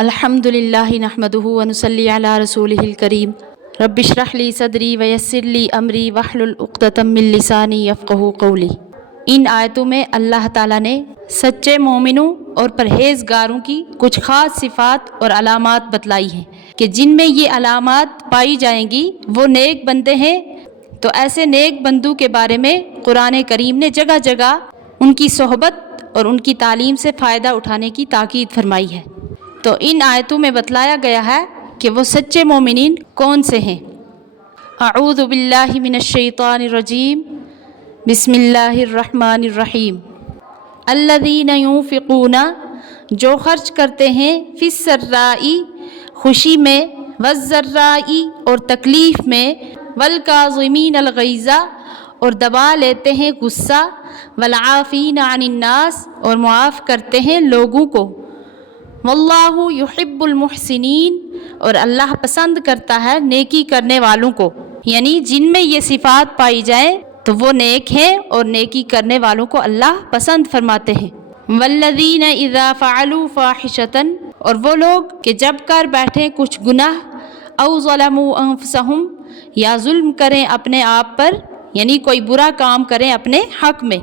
الحمدللہ نحمدہ ونصلی علی رسولہ الکریم رب اشرح لی صدری ویسر لی امری واحلل عقدۃ من لسانی یفقہوا قولی۔ ان آیتوں میں اللہ تعالیٰ نے سچے مومنوں اور پرہیزگاروں کی کچھ خاص صفات اور علامات بتلائی ہیں کہ جن میں یہ علامات پائی جائیں گی وہ نیک بندے ہیں۔ تو ایسے نیک بندوں کے بارے میں قرآن کریم نے جگہ جگہ ان کی صحبت اور ان کی تعلیم سے فائدہ اٹھانے کی تاکید فرمائی ہے۔ تو ان آیتوں میں بتلایا گیا ہے کہ وہ سچے مومنین کون سے ہیں۔ اعوذ باللہ من الشیطان الرجیم، بسم اللہ الرحمن الرحیم۔ الذین ينفقون، جو خرچ کرتے ہیں، فی السراء، خوشی میں، والضراء، اور تکلیف میں، والکاظمین الغیظ، اور دبا لیتے ہیں غصہ، والعافین عن الناس، اور معاف کرتے ہیں لوگوں کو، واللہ یحب المحسنین، اور اللہ پسند کرتا ہے نیکی کرنے والوں کو۔ یعنی جن میں یہ صفات پائی جائیں تو وہ نیک ہیں اور نیکی کرنے والوں کو اللہ پسند فرماتے ہیں۔ والذین اذا فعلوا فاحشۃ، اور وہ لوگ کہ جب کر بیٹھیں کچھ گناہ، او ظلموا انفسہم، یا ظلم کریں اپنے آپ پر، یعنی کوئی برا کام کریں اپنے حق میں،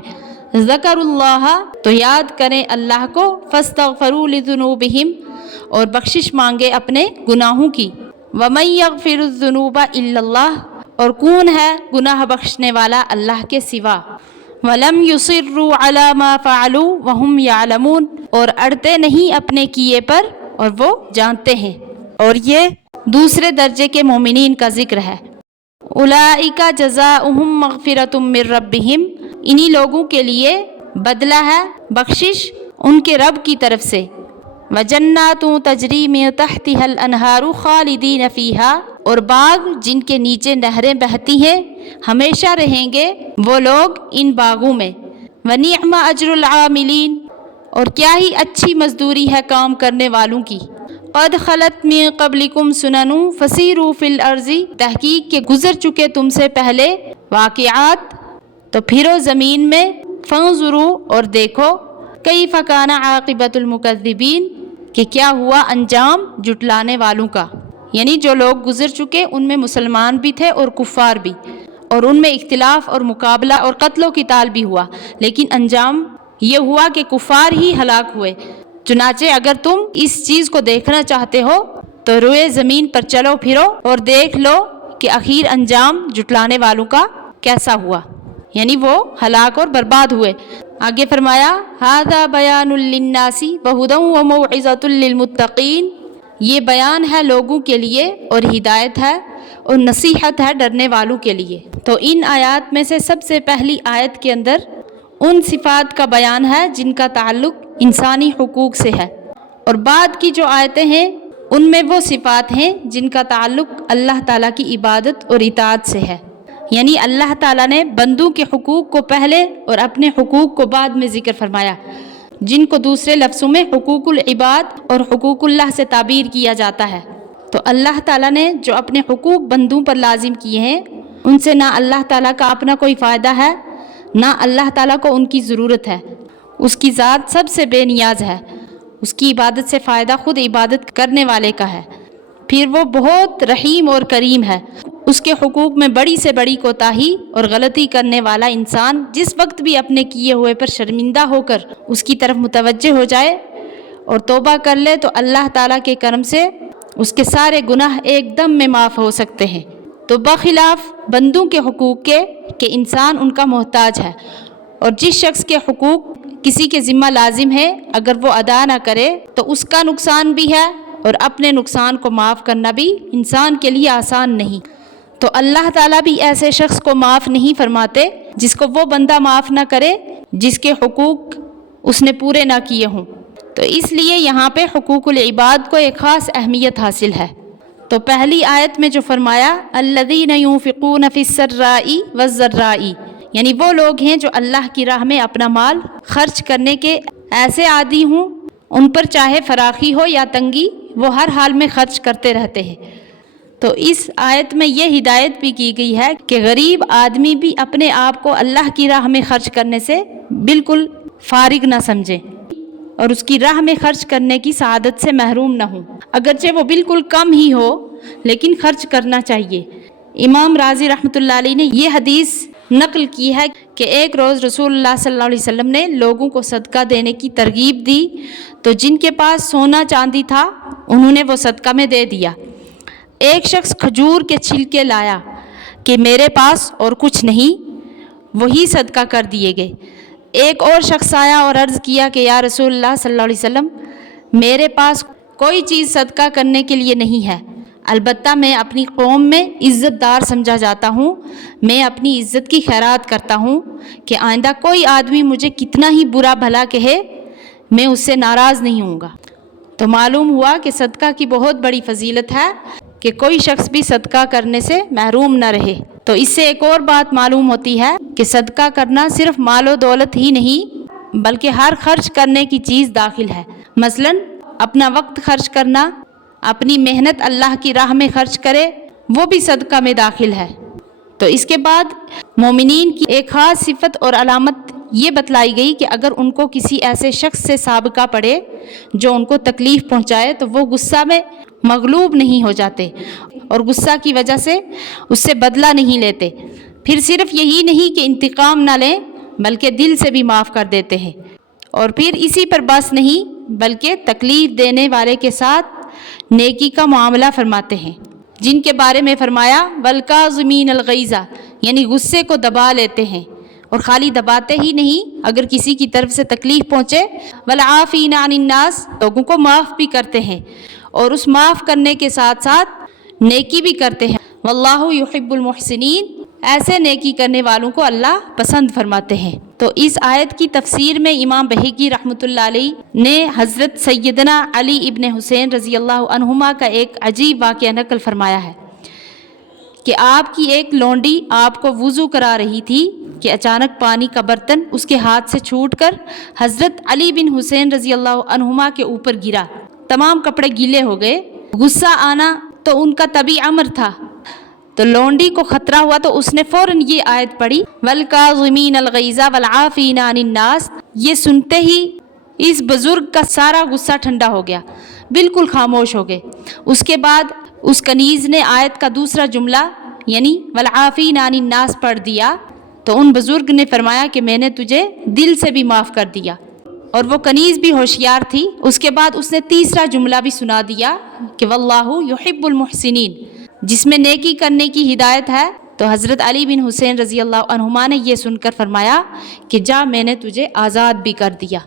ذکر اللہ، تو یاد کریں اللہ کو، فاستغفروا لذنوبہم، اور بخشش مانگے اپنے گناہوں کی، ومن یغفر الذنوب الا اللہ، اور کون ہے گناہ بخشنے والا اللہ کے سوا، ولم یصروا علی ما فعلوا وہم یعلمون، اور اڑتے نہیں اپنے کیے پر اور وہ جانتے ہیں۔ اور یہ دوسرے درجے کے مومنین کا ذکر ہے۔ اولئک جزاؤہم مغفرۃ من ربہم، انہی لوگوں کے لیے بدلہ ہے بخشش ان کے رب کی طرف سے، وجنات تجری من تحتها الانہار خالدین فیہا، اور باغ جن کے نیچے نہریں بہتی ہیں ہمیشہ رہیں گے وہ لوگ ان باغوں میں، ونعم اجر العاملین، اور کیا ہی اچھی مزدوری ہے کام کرنے والوں کی، قد خلت من قبلکم سنن فسیروا فی الارض، تحقیق کے گزر چکے تم سے پہلے واقعات، تو پھرو زمین میں، فانظروا، اور دیکھو، کیف کان عاقبۃ المکذبین، کہ کیا ہوا انجام جھٹلانے والوں کا۔ یعنی جو لوگ گزر چکے ان میں مسلمان بھی تھے اور کفار بھی، اور ان میں اختلاف اور مقابلہ اور قتل و قتال بھی ہوا، لیکن انجام یہ ہوا کہ کفار ہی ہلاک ہوئے۔ چنانچہ اگر تم اس چیز کو دیکھنا چاہتے ہو تو روئے زمین پر چلو پھرو اور دیکھ لو کہ آخر انجام جھٹلانے والوں کا کیسا ہوا، یعنی وہ ہلاک اور برباد ہوئے۔ آگے فرمایا ھذا بیان للناس وہدی وموعظۃ للمتقین، یہ بیان ہے لوگوں کے لیے اور ہدایت ہے اور نصیحت ہے ڈرنے والوں کے لیے۔ تو ان آیات میں سے سب سے پہلی آیت کے اندر ان صفات کا بیان ہے جن کا تعلق انسانی حقوق سے ہے، اور بعد کی جو آیتیں ہیں ان میں وہ صفات ہیں جن کا تعلق اللہ تعالیٰ کی عبادت اور اطاعت سے ہے۔ یعنی اللہ تعالیٰ نے بندوں کے حقوق کو پہلے اور اپنے حقوق کو بعد میں ذکر فرمایا، جن کو دوسرے لفظوں میں حقوق العباد اور حقوق اللہ سے تعبیر کیا جاتا ہے۔ تو اللہ تعالیٰ نے جو اپنے حقوق بندوں پر لازم کیے ہیں ان سے نہ اللہ تعالیٰ کا اپنا کوئی فائدہ ہے، نہ اللہ تعالیٰ کو ان کی ضرورت ہے۔ اس کی ذات سب سے بے نیاز ہے، اس کی عبادت سے فائدہ خود عبادت کرنے والے کا ہے۔ پھر وہ بہت رحیم اور کریم ہے، اس کے حقوق میں بڑی سے بڑی کوتاہی اور غلطی کرنے والا انسان جس وقت بھی اپنے کیے ہوئے پر شرمندہ ہو کر اس کی طرف متوجہ ہو جائے اور توبہ کر لے تو اللہ تعالیٰ کے کرم سے اس کے سارے گناہ ایک دم میں معاف ہو سکتے ہیں۔ تو بخلاف بندوں کے حقوق کے کہ انسان ان کا محتاج ہے، اور جس شخص کے حقوق کسی کے ذمہ لازم ہے اگر وہ ادا نہ کرے تو اس کا نقصان بھی ہے، اور اپنے نقصان کو معاف کرنا بھی انسان کے لیے آسان نہیں۔ تو اللہ تعالیٰ بھی ایسے شخص کو معاف نہیں فرماتے جس کو وہ بندہ معاف نہ کرے جس کے حقوق اس نے پورے نہ کیے ہوں۔ تو اس لیے یہاں پہ حقوق العباد کو ایک خاص اہمیت حاصل ہے۔ تو پہلی آیت میں جو فرمایا الذین ينفقون فی السراء والضراء، یعنی وہ لوگ ہیں جو اللہ کی راہ میں اپنا مال خرچ کرنے کے ایسے عادی ہوں، ان پر چاہے فراخی ہو یا تنگی وہ ہر حال میں خرچ کرتے رہتے ہیں۔ تو اس آیت میں یہ ہدایت بھی کی گئی ہے کہ غریب آدمی بھی اپنے آپ کو اللہ کی راہ میں خرچ کرنے سے بالکل فارغ نہ سمجھے، اور اس کی راہ میں خرچ کرنے کی سعادت سے محروم نہ ہوں، اگرچہ وہ بالکل کم ہی ہو لیکن خرچ کرنا چاہیے۔ امام راضی رحمۃ اللہ علیہ نے یہ حدیث نقل کی ہے کہ ایک روز رسول اللہ صلی اللہ علیہ وسلم نے لوگوں کو صدقہ دینے کی ترغیب دی، تو جن کے پاس سونا چاندی تھا انہوں نے وہ صدقہ میں دے دیا۔ ایک شخص کھجور کے چھلکے لایا کہ میرے پاس اور کچھ نہیں، وہی صدقہ کر دیے گئے۔ ایک اور شخص آیا اور عرض کیا کہ یا رسول اللہ صلی اللہ علیہ وسلم، میرے پاس کوئی چیز صدقہ کرنے کے لیے نہیں ہے، البتہ میں اپنی قوم میں عزت دار سمجھا جاتا ہوں، میں اپنی عزت کی خیرات کرتا ہوں کہ آئندہ کوئی آدمی مجھے کتنا ہی برا بھلا کہے میں اس سے ناراض نہیں ہوں گا۔ تو معلوم ہوا کہ صدقہ کی بہت بڑی فضیلت ہے کہ کوئی شخص بھی صدقہ کرنے سے محروم نہ رہے۔ تو اس سے ایک اور بات معلوم ہوتی ہے کہ صدقہ کرنا صرف مال و دولت ہی نہیں بلکہ ہر خرچ کرنے کی چیز داخل ہے۔ مثلا اپنا وقت خرچ کرنا، اپنی محنت اللہ کی راہ میں خرچ کرے، وہ بھی صدقہ میں داخل ہے۔ تو اس کے بعد مومنین کی ایک خاص صفت اور علامت یہ بتلائی گئی کہ اگر ان کو کسی ایسے شخص سے سابقہ پڑے جو ان کو تکلیف پہنچائے تو وہ غصہ میں مغلوب نہیں ہو جاتے اور غصہ کی وجہ سے اس سے بدلہ نہیں لیتے۔ پھر صرف یہی نہیں کہ انتقام نہ لیں بلکہ دل سے بھی معاف کر دیتے ہیں، اور پھر اسی پر بس نہیں بلکہ تکلیف دینے والے کے ساتھ نیکی کا معاملہ فرماتے ہیں، جن کے بارے میں فرمایا والکاظمین الغیظ، یعنی غصے کو دبا لیتے ہیں، اور خالی دباتے ہی نہیں، اگر کسی کی طرف سے تکلیف پہنچے والعافین عن الناس، لوگوں کو معاف بھی کرتے ہیں، اور اس معاف کرنے کے ساتھ ساتھ نیکی بھی کرتے ہیں۔ واللہ یحب المحسنین، ایسے نیکی کرنے والوں کو اللہ پسند فرماتے ہیں۔ تو اس آیت کی تفسیر میں امام بہقی رحمۃ اللہ علیہ نے حضرت سیدنا علی ابن حسین رضی اللہ عنہما کا ایک عجیب واقعہ نقل فرمایا ہے کہ آپ کی ایک لونڈی آپ کو وضو کرا رہی تھی کہ اچانک پانی کا برتن اس کے ہاتھ سے چھوٹ کر حضرت علی بن حسین رضی اللہ عنہما کے اوپر گرا، تمام کپڑے گیلے ہو گئے۔ غصہ آنا تو ان کا طبیعی امر تھا، تو لونڈی کو خطرہ ہوا تو اس نے فوراً یہ آیت پڑھی والکاظمین الغیظ والعافین عن الناس۔ یہ سنتے ہی اس بزرگ کا سارا غصہ ٹھنڈا ہو گیا، بالکل خاموش ہو گئے۔ اس کے بعد اس کنیز نے آیت کا دوسرا جملہ یعنی والعافین عن الناس پڑھ دیا، تو ان بزرگ نے فرمایا کہ میں نے تجھے دل سے بھی معاف کر دیا، اور وہ کنیز بھی ہوشیار تھی۔ اس کے بعد اس نے تیسرا جملہ بھی سنا دیا کہ واللہ یحب المحسنین، جس میں نیکی کرنے کی ہدایت ہے۔ تو حضرت علی بن حسین رضی اللہ عنہما نے یہ سن کر فرمایا کہ جا، میں نے تجھے آزاد بھی کر دیا۔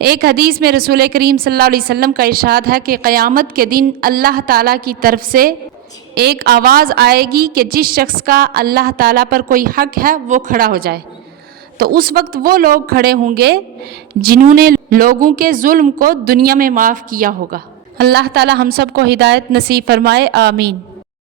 ایک حدیث میں رسول کریم صلی اللہ علیہ وسلم کا ارشاد ہے کہ قیامت کے دن اللہ تعالیٰ کی طرف سے ایک آواز آئے گی کہ جس شخص کا اللہ تعالیٰ پر کوئی حق ہے وہ کھڑا ہو جائے۔ تو اس وقت وہ لوگ کھڑے ہوں گے جنہوں نے لوگوں کے ظلم کو دنیا میں معاف کیا ہوگا۔ اللہ تعالیٰ ہم سب کو ہدایت نصیب فرمائے، آمین۔